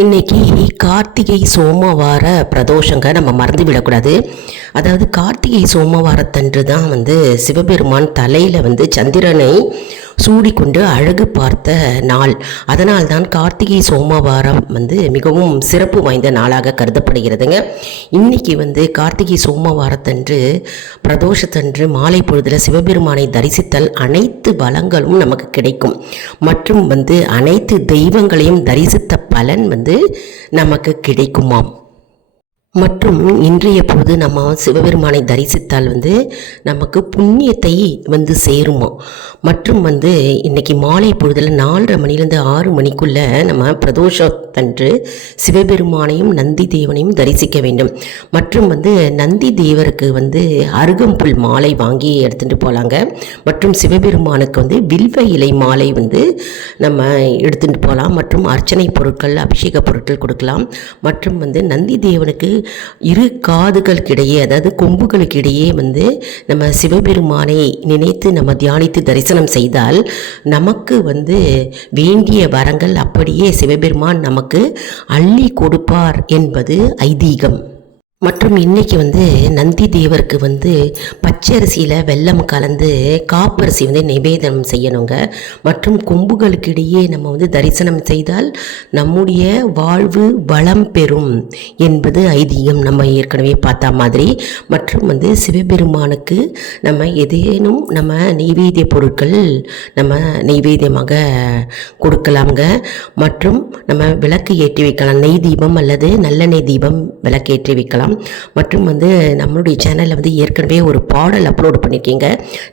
இன்னைக்கு கார்த்திகை சோமவார பிரதோஷங்க நம்ம மறந்து விடக்கூடாது. அதாவது கார்த்திகை சோமவாரத்தன்று தான் சிவபெருமான் தலையில் சந்திரனை சூடிக்கொண்டு அழகு பார்த்த நாள். அதனால்தான் கார்த்திகை சோமவாரம் மிகவும் சிறப்பு வாய்ந்த நாளாக கருதப்படுகிறதுங்க. இன்னைக்கு கார்த்திகை சோமவாரத்தன்று பிரதோஷத்தன்று மாலை பொழுதில் சிவபெருமானை தரிசித்தல் அனைத்து வளங்களும் நமக்கு கிடைக்கும். மற்றும் அனைத்து தெய்வங்களையும் தரிசித்த பலன் நமக்கு கிடைக்குமாம். மற்றும் இன்றைய பொழுது நம்ம சிவபெருமானை தரிசித்தால் நமக்கு புண்ணியத்தை சேருமோ. மற்றும் இன்றைக்கி மாலை பொழுதில் 4:30 மணிலேருந்து 6 மணிக்குள்ளே நம்ம பிரதோஷத்தன்று சிவபெருமானையும் நந்தி தேவனையும் தரிசிக்க வேண்டும். மற்றும் நந்தி தேவருக்கு அருகம்புல் மாலை வாங்கி எடுத்துகிட்டு போகலாங்க. மற்றும் சிவபெருமானுக்கு வில்வ இலை மாலை நம்ம எடுத்துகிட்டு போகலாம். மற்றும் அர்ச்சனை பொருட்கள், அபிஷேக பொருட்கள் கொடுக்கலாம். மற்றும் நந்தி தேவனுக்கு இரு காதுகளுக்கிடையே, அதாவது கொம்புகளுக்கிடையே நம்ம சிவபெருமானை நினைத்து நம்ம தியானித்து தரிசனம் செய்தால் நமக்கு வேண்டிய வரங்கள் அப்படியே சிவபெருமான் நமக்கு அள்ளி கொடுப்பார் என்பது ஐதீகம். மற்றும் இன்றைக்கி நந்தி தேவருக்கு பச்சரிசியில் வெல்லம் கலந்து காப்பரிசி நிவேதனம் செய்யணுங்க. மற்றும் கொம்புகளுக்கிடையே நம்ம தரிசனம் செய்தால் நம்முடைய வாழ்வு வளம் பெறும் என்பது ஐதீகம், நம்ம ஏற்கனவே பார்த்த மாதிரி. மற்றும் சிவபெருமானுக்கு நம்ம ஏதேனும் நம்ம நெய்வேத்திய பொருட்கள் நம்ம நெய்வேத்தியமாக கொடுக்கலாங்க. மற்றும் நம்ம விளக்கு ஏற்றி வைக்கலாம், நெய் தீபம் அல்லது நல்லெண்ணெய் தீபம் விளக்கு ஏற்றி வைக்கலாம். மற்றும் நம்மளுடைய சேனலில் ஏற்கனவே ஒரு பாடல் அப்லோட் பண்ணியிருக்கீங்க,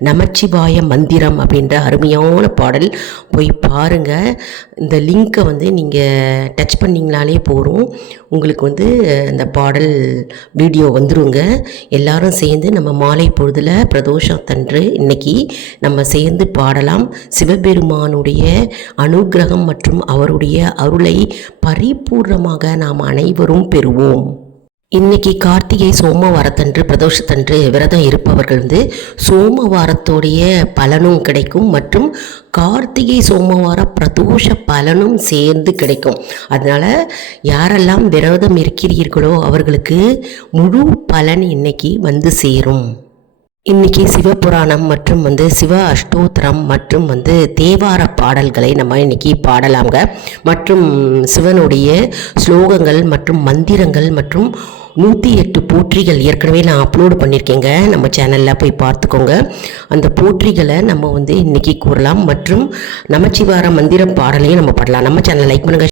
நமச்சிவாய மந்திரம் அப்படின்ற அருமையான பாடல், போய் பாருங்கள். இந்த லிங்க்கை நீங்கள் டச் பண்ணிங்கனாலே போகிறோம், உங்களுக்கு அந்த பாடல் வீடியோ வந்துருங்க. எல்லாரும் சேர்ந்து நம்ம மாலை பொழுதில் பிரதோஷத்தன்று இன்னைக்கு நம்ம சேர்ந்து பாடலாம். சிவபெருமானுடைய அனுக்கிரகம் மற்றும் அவருடைய அருளை பரிபூர்ணமாக நாம் அனைவரும் பெறுவோம். இன்னைக்கு கார்த்திகை சோமவாரத்தன்று பிரதோஷத்தன்று விரதம் இருப்பவர்கள் சோமவாரத்தோடைய பலனும் கிடைக்கும். மற்றும் கார்த்திகை சோமவார பிரதோஷ பலனும் சேர்ந்து கிடைக்கும். அதனால் யாரெல்லாம் விரதம் இருக்கிறீர்களோ அவர்களுக்கு முழு பலன் இன்னைக்கு சேரும். இன்றைக்கி சிவபுராணம் மற்றும் சிவ அஷ்டோத்திரம் மற்றும் தேவார பாடல்களை நம்ம இன்றைக்கி பாடலாங்க. மற்றும் சிவனுடைய ஸ்லோகங்கள் மற்றும் மந்திரங்கள் மற்றும் 108 போற்றிகள் ஏற்கனவே நான் அப்லோடு பண்ணியிருக்கேங்க, நம்ம சேனலில் போய் பார்த்துக்கோங்க. அந்த போற்றிகளை நம்ம இன்றைக்கி கூறலாம். மற்றும் நமச்சிவார மந்திரம் பாடலையும் நம்ம பாடலாம். நம்ம சேனலை லைக் பண்ணுங்கள்.